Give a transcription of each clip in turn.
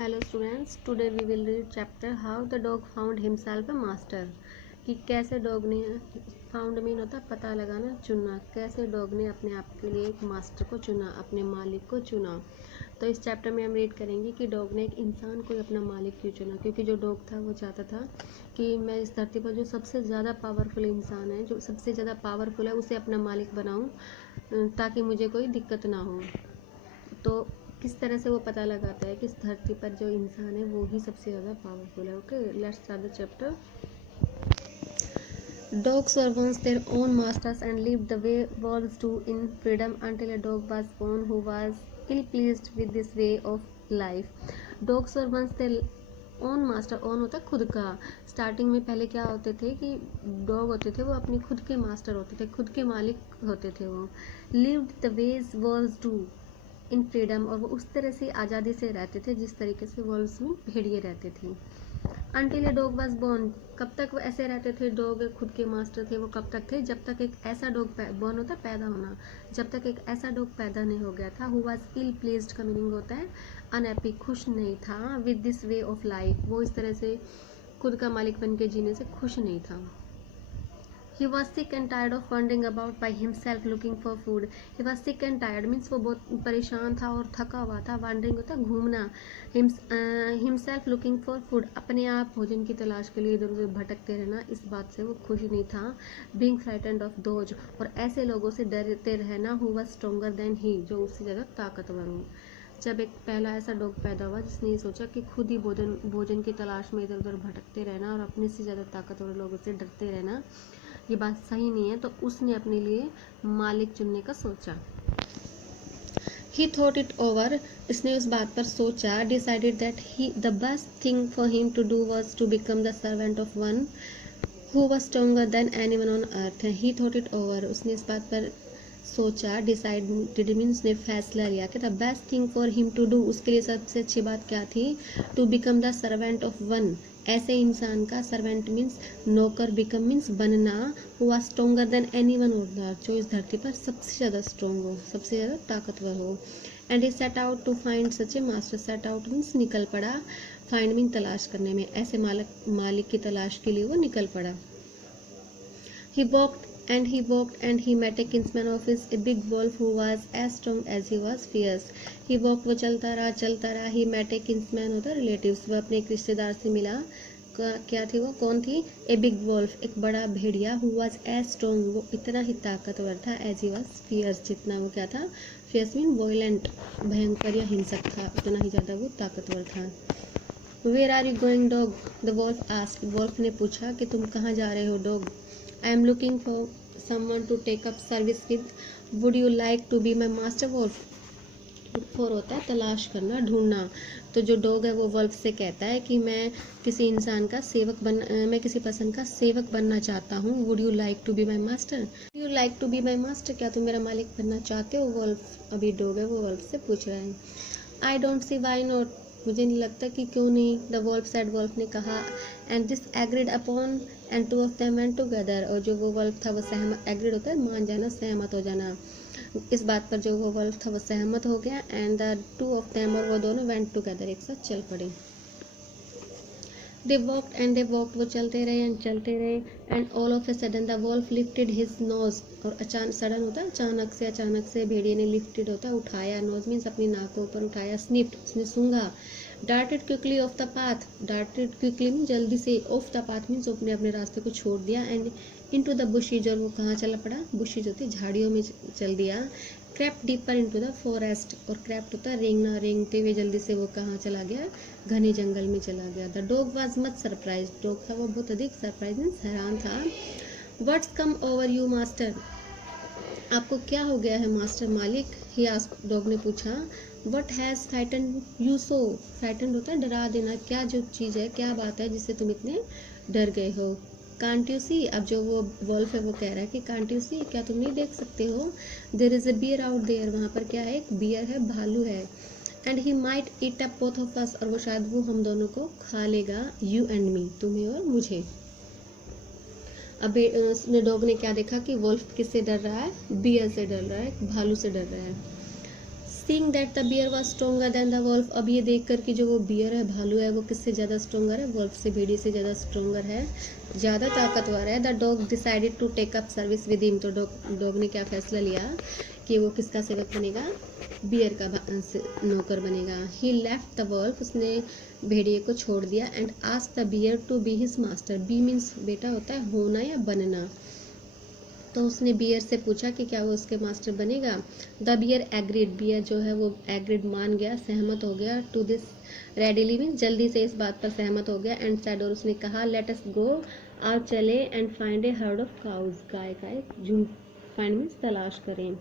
Hello students, today we will read chapter How the Dog Found Himself a Master। कि कैसे dog ने found mean होता है पता लगाना, चुनना। कैसे डॉग ने अपने आप के लिए एक मास्टर को चुना, अपने मालिक को चुना। तो इस चैप्टर में हम रीड करेंगे कि डॉग ने एक इंसान को अपना मालिक क्यों चुना। क्योंकि जो डॉग था वो चाहता था कि मैं इस धरती पर जो सबसे ज़्यादा पावरफुल इंसान है, जो सबसे ज़्यादा पावरफुल है, उसे अपना मालिक बनाऊँ ताकि मुझे कोई दिक्कत ना हो। तो किस तरह से वो पता लगाता है कि इस धरती पर जो इंसान है वो ही सबसे ज़्यादा पावरफुल है। Okay, let's start the chapter. Dogs were once their own masters and lived the way wolves do in freedom until a dog was born who was ill-pleased with this way of life. Dogs were once their own master, own होता है खुद का। Starting में पहले क्या होते थे कि डॉग होते थे वो अपने खुद के मास्टर होते थे, खुद के मालिक होते थे। वो lived the ways valves do in freedom, और वो उस तरह से आज़ादी से रहते थे जिस तरीके से वॉल्व्स में भेड़िए रहते थे। Until a dog was born, कब तक वो ऐसे रहते थे, डॉग खुद के मास्टर थे वो कब तक थे, जब तक एक ऐसा डॉग बोर्न होता है पैदा होना, जब तक एक ऐसा डॉग पैदा नहीं हो गया था। हु वाज इल प्लेस्ड का मीनिंग होता है अनहैप्पी, खुश नहीं था। With this way of life, वो इस तरह से खुद का मालिक बन के जीने से खुश नहीं था। He was sick and tired of wandering about by himself looking for food. He was sick and tired means वो बहुत परेशान था और थका हुआ था। wandering होता है घूमना। himself looking for food, अपने आप भोजन की तलाश के लिए इधर उधर भटकते रहना, इस बात से वो खुश नहीं था। being frightened of those, और ऐसे लोगों से डरते रहना who was stronger than he, जो उससे ज़्यादा ताकतवर हो। जब एक पहला ऐसा डॉग पैदा हुआ जिसने ये सोचा कि खुद ही भोजन की तलाश में इधर उधर भटकते रहना और अपने से ज़्यादा ताकतवर लोगों से डरते रहना ये बात सही नहीं है, तो उसने अपने लिए मालिक चुनने का सोचा। He thought it over, इसने उस बात पर सोचा। Decided that the best thing for him to do was to become the servant of one who was stronger than anyone on earth. He thought it over, उसने इस बात पर सोचा। डिसाइडेड मीन्स ने फैसला लिया कि the best thing for him to do, उसके लिए सबसे अच्छी बात क्या थी, to become the servant of one, ऐसे इंसान का, सर्वेंट मीन्स नौकर, बिकम मीन्स बनना, who was stronger than anyone on earth, जो इस धरती पर सबसे ज़्यादा स्ट्रॉन्ग हो, सबसे ज़्यादा ताकतवर हो। And he set out to find such a master, set out means निकल पड़ा, फाइंड मीन तलाश करने में, ऐसे मालिक की तलाश के लिए वो निकल पड़ा। He walked and he met a kinsman of his, a big wolf who was as strong as he was fierce. He walked, वो चलता रहा। He met a kinsman होता relatives, वो अपने एक रिश्तेदार से मिला। क्या थी वो, कौन थी, ए बिग वॉल्फ, एक बड़ा भेड़िया, हु वाज एज स्ट्रॉन्ग, वो इतना ही ताकतवर था, एज ही वाज फियर्स, जितना वो क्या था, फियर्स मीन वॉयलेंट, भयंकर या हिंसक था, उतना ही ज़्यादा वो ताकतवर था। Where are you going dog, the wolf asked, wolf ने पूछा कि तुम कहाँ जा रहे हो dog. I am looking for someone to take up service with, would you like to be my master wolf। look for होता है तलाश करना, ढूंढना। तो जो डॉग है वो वल्फ से कहता है कि मैं किसी इंसान का सेवक मैं किसी पर्सन का सेवक बनना चाहता हूँ। Would you like to be my master, you like to be my master, क्या तुम मेरा मालिक बनना चाहते हो। वल्फ, अभी डॉग है वो वल्फ से पूछ रहा है। I don't see why not, मुझे नहीं लगता कि क्यों नहीं। द वॉल्फ सेड, वॉल्फ ने कहा। And this agreed upon and two of them went together, और जो वो वल्फ था वो सहमत, एग्रीड होता है मान जाना, सहमत हो जाना। इस बात पर जो वो वल्फ था वो सहमत हो गया। And the two of them, और वो दोनों वेंट टुगेदर, एक साथ चल पड़े। दे वॉक्ड, वो चलते रहे। And all of a sudden the wolf lifted his nose, और अचानक, सडन होता है अचानक से भेड़िए ने, लिफ्टेड होता है उठाया, नोज मीन्स अपनी नाक को ऊपर उठाया, स्निफ्ड उसने सूंघा। Darted quickly off the path, darted quickly mean जल्दी से, ऑफ द पाथ मीन्स उसने अपने रास्ते को छोड़ दिया। एंड इनटू द बुशीज, और वो कहाँ चला पड़ा, बुशीज होती है झाड़ियों में चल दिया। Crept deeper into the forest, और क्रैप्ट होता है रेंगना, रेंगते हुए जल्दी से वो कहाँ चला गया, घने जंगल में चला गया। The dog was much surprise, dog था वो बहुत अधिक सरप्राइज मीन्स हैरान था। What's come over you master, आपको क्या हो गया है मास्टर, मालिक। ही आस्क्ड, डॉग ने पूछा। What has frighten you so, frighten होता है डरा देना, क्या जो चीज़ है, क्या बात है जिससे तुम इतने डर गए हो। कांट यू सी, अब जो वो वॉल्फ है वो कह रहा है कि कांट यू सी, क्या तुम नहीं देख सकते हो। There is a bear out there, वहाँ पर क्या है, एक बियर है, भालू है। And he might eat up both of us, और वो शायद वो हम दोनों को खा लेगा, यू एंड मी, तुम्हें और मुझे। अब उसने, डॉग ने क्या देखा कि वॉल्फ किससे डर रहा है, बियर से डर रहा है, भालू से डर रहा है। Seeing that the bear was stronger than the wolf, अब ये देख कर कि जो वो बियर है, भालू है, वो किससे ज़्यादा स्ट्रोंगर है, वॉल्फ से, भेड़िए से ज़्यादा स्ट्रोंगर है, ज़्यादा ताकतवर है। The dog decided to take up service with him, तो डॉग ने क्या फैसला लिया कि वो किसका सेवक बनेगा, बियर का नौकर बनेगा। ही लेफ्ट द वॉल्फ, उसने भेड़िए को छोड़ दिया। And asked the bear to be his master, be means बेटा होता है होना या बनना, तो उसने बियर से पूछा कि क्या वो उसके मास्टर बनेगा। द बियर एग्रीड, बियर जो है वो एग्रीड मान गया, सहमत हो गया। टू दिस रेडिली मीन्स जल्दी से इस बात पर सहमत हो गया। एंड सेड, और उसने कहा, लेट अस गो, आओ चले, and find a herd of cows, गाय का एक झुंड, फाइंड मीन्स तलाश करें।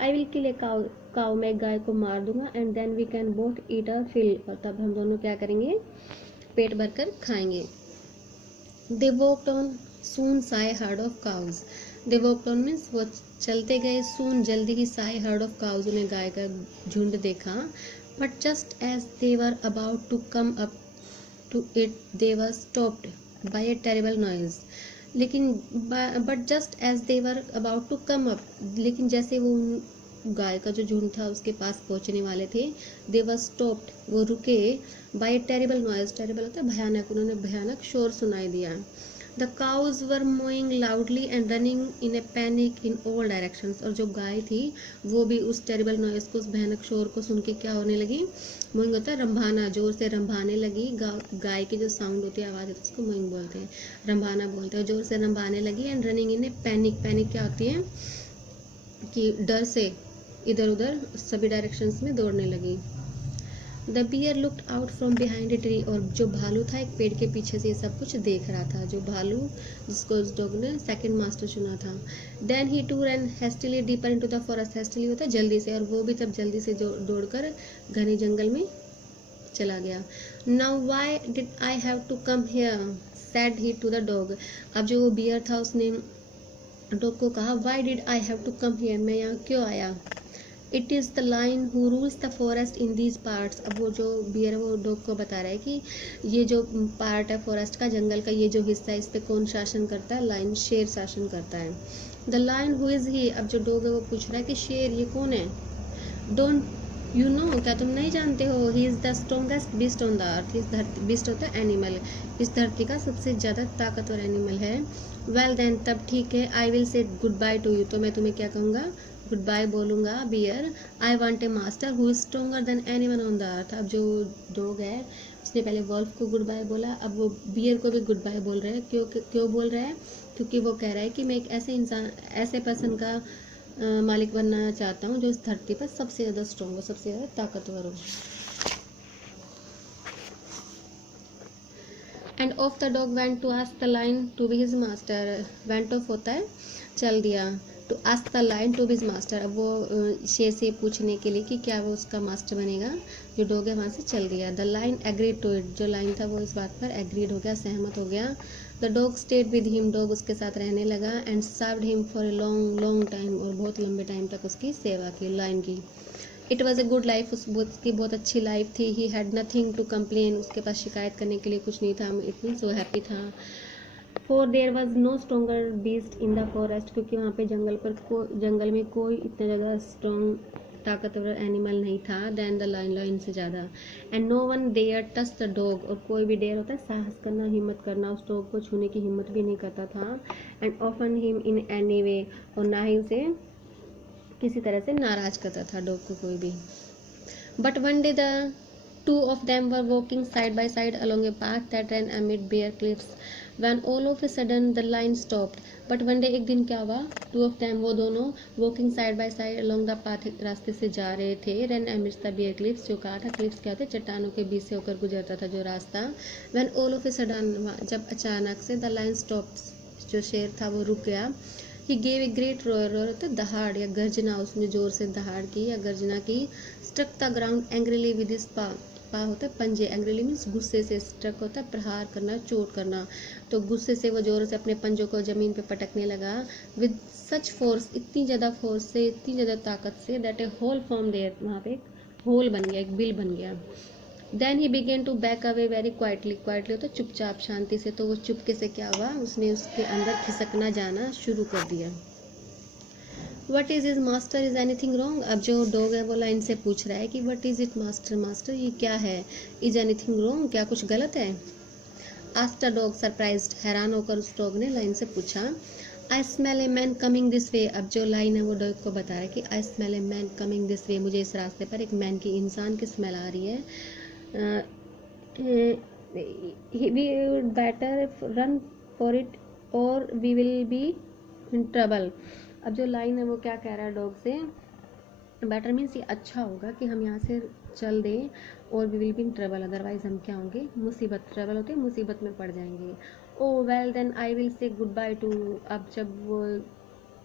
I will kill a cow, मैं गाय को मार दूंगा। And then we can both eat a fill, और तब हम दोनों क्या करेंगे, पेट भरकर खाएंगे। They walked on, soon saw herd of cows, they walked on means वो चलते गए, सून जल्दी ही, साई हर्ड ऑफ काउज, उन्हें गाय का झुंड देखा। But just as they were about to come up to it they were stopped by a terrible noise, लेकिन but just as they were about to come up, लेकिन जैसे वो गाय का जो झुंड था उसके पास पहुंचने वाले थे, दे वर स्टॉप्ड, वो रुके, बाय टेरिबल नॉइज, टेरिबल होता है भयानक, उन्होंने भयानक शोर सुनाई दिया। The cows were mooing loudly and running in a panic in all directions, और जो गाय थी वो भी उस टेरिबल नॉइज को, उस भयानक शोर को सुन के क्या होने लगी, मोइंग होता है रंभाना, जोर से रंभाने लगी। गाय की जो साउंड होती है, आवाज़ होती है, उसको मोइंग बोलते हैं, रंभाना बोलते हैं, जोर से रंभाने लगी। And running in a panic, panic क्या होती है कि डर से इधर उधर सभी डायरेक्शंस में दौड़ने लगी। The bear looked out from behind a tree, और जो भालू था एक पेड़ के पीछे से ये सब कुछ देख रहा था, जो भालू जिसको उस डॉग ने सेकंड मास्टर चुना था। Then he too ran hastily deeper into the forest, hastily होता है जल्दी से, और वो भी तब जल्दी से दौड़कर घने जंगल में चला गया। Now why did I have to come here, said he to the dog, अब जो वो बियर था उसने डॉग को कहा, why did I have to come here, मैं यहाँ क्यों आया। It is the lion who rules the forest in these parts, अब वो जो बियर वो डॉग को बता रहा है कि ये जो पार्ट है फॉरेस्ट का, जंगल का ये जो हिस्सा है, इस पे कौन शासन करता है, लाइन, शेर शासन करता है। द लाइन हु इज़ ही, अब जो डॉग है वो पूछ रहा है कि शेर ये कौन है। डोंट यू नो, क्या तुम नहीं जानते हो, he is the strongest beast on the अर्थ, इस धरती, बीस्ट होता है एनिमल, इस धरती का सबसे ज़्यादा ताकतवर एनिमल है। वेल देन, तब ठीक है, I will say goodbye to you, तो मैं तुम्हें क्या कहूँगा, गुड बाय बोलूँगा। Bear, I want a master who is stronger than anyone on the earth, अब जो डॉग है उसने पहले वॉल्फ को गुड बाय बोला, अब वो बियर को भी गुड बाय बोल रहा है। क्यों बोल रहा है, क्योंकि वो कह रहा है कि मैं एक ऐसे इंसान, ऐसे पर्सन का मालिक बनना चाहता हूँ जो इस धरती पर सबसे ज़्यादा स्ट्रॉन्ग हो, सबसे ज़्यादा ताकतवर हो। And off the dog went to ask the lion to be his master, went off होता है चल दिया, to ask the lion to be his master, अब वो शेर से पूछने के लिए कि क्या वो उसका मास्टर बनेगा, जो डॉग है वहाँ से चल दिया। The lion agreed to it, जो लाइन था वो इस बात पर एग्रीड हो गया, सहमत हो गया। The dog state with him, dog उसके साथ रहने लगा। And served him for a long long time, और बहुत लंबे टाइम तक उसकी सेवा की, लाइन की। It was a good life, उसकी बहुत अच्छी लाइफ थी। He had nothing to complain, उसके पास शिकायत करने के लिए कुछ नहीं था। इट मीन्स वो हैप्पी था। For there was no stronger beast in the forest, क्योंकि वहाँ पे जंगल में कोई इतना ज़्यादा स्ट्रॉन्ग ताकतवर एनिमल नहीं था देन द लाइन, लाइन से ज़्यादा। And no one dare touch the dog, और कोई भी डेयर होता है साहस करना, हिम्मत करना, उस डॉग को छूने की हिम्मत भी नहीं करता था। And often him in any way, और ना ही उसे किसी तरह से नाराज करता था डॉग को कोई भी। But one day the two of them were walking side by side along a path that ran amid bare cliffs when all of a sudden the line stopped. but one day, एक दिन क्या हुआ, two of them, वो दोनों walking side by side along the path, रास्ते से जा रहे थे, ran amidst the bare cliffs, जो कहा था cliffs क्या होते, चट्टानों के बीच से होकर गुजरता था जो रास्ता। when all of a sudden, जब अचानक से the line stopped, जो शेर था वो रुक गया। ही गेव ए ग्रेट रोयर, रोयर होता है दहाड़ या गर्जना, उसने जोर से दहाड़ की या गर्जना की। Struck the ground angrily with his paw, paw होता है पंजे, एंग्रीली मीन्स गुस्से से, स्ट्रक होता है प्रहार करना, चोट करना, तो गुस्से से वो जोर से अपने पंजों को जमीन पे पटकने लगा। विद सच फोर्स, इतनी ज़्यादा फोर्स से, इतनी ज़्यादा ताकत से, that a hole form there, वहाँ पे एक होल बन गया, एक बिल बन गया। Then he began to back away very quietly, quietly होता है चुपचाप, शांति से, तो वो चुपके से क्या हुआ, उसने उसके अंदर खिसकना जाना शुरू कर दिया। What is is master, is anything wrong. अब जो डॉग है वो लाइन से पूछ रहा है कि what is it master, master ये क्या है, इज एनीथिंग रॉन्ग, क्या कुछ गलत है। आस्क्ड द डॉग सरप्राइज्ड, हैरान होकर उस डॉग ने लाइन से पूछा। I smell a man coming this way. अब जो लाइन है वो डॉग को बता रहा है कि I smell a man coming this way, मुझे इस रास्ते पर एक मैन की, इंसान की स्मेल आ रही है। We would better run for it or we will be in trouble. अब जो लाइन है वो क्या कह रहा है डॉग से, बेटर मीन्स ये अच्छा होगा कि हम यहाँ से चल दें, और we will be in trouble, otherwise हम क्या होंगे, मुसीबत, ट्रबल होते हैं मुसीबत में पड़ जाएंगे। Oh well then I will say goodbye too. अब जब वो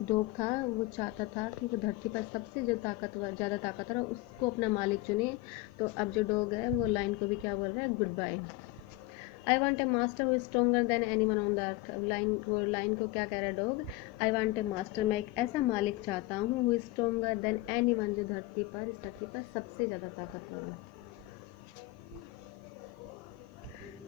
डॉग था वो चाहता था कि वो धरती पर सबसे जो ताकतवर, ज़्यादा ताकतवर उसको अपना मालिक चुने, तो अब जो डॉग है वो लाइन को भी क्या बोल रहा है, goodbye. I want a master who is stronger than anyone on the earth. अब लाइन को क्या कह रहा है dog, I want a master, मैं एक ऐसा मालिक चाहता हूँ, who is stronger than anyone, जो धरती पर, इस धरती पर सबसे ज़्यादा ताकतवर है।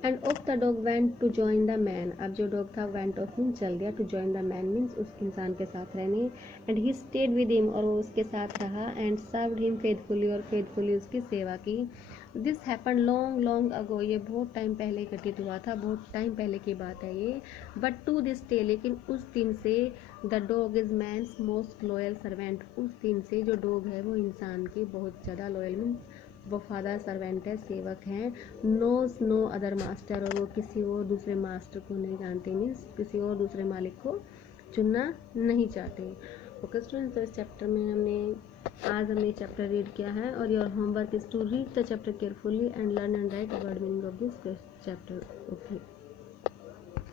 And off the dog went to join the man. अब जो डॉग था वेंट ऑफ मीन चल दिया, to join the man means उस इंसान के साथ रहने। And he stayed with him, और वो उसके साथ रहा। एंड सर्व्ड हिम फेथफुली, और फेथफुली उसकी सेवा की। This happen long long ago, ये बहुत टाइम पहले घटित हुआ था, बहुत टाइम पहले की बात है ये। बट टू दिस डे, लेकिन उस दिन से, the dog is man's most loyal servant, उस दिन से जो डॉग है वो इंसान की बहुत ज़्यादा लॉयल मीन्स वफादार सर्वेंट है, सेवक हैं। नोज नो अदर मास्टर, और वो किसी और दूसरे मास्टर को नहीं जानते, मीन्स किसी और दूसरे मालिक को चुनना नहीं चाहते। ओके स्टूडेंट्स, तो इस चैप्टर में आज हमने चैप्टर रीड किया है, और your homework is to read the chapter carefully and learn and write word meaning of this chapter. Okay.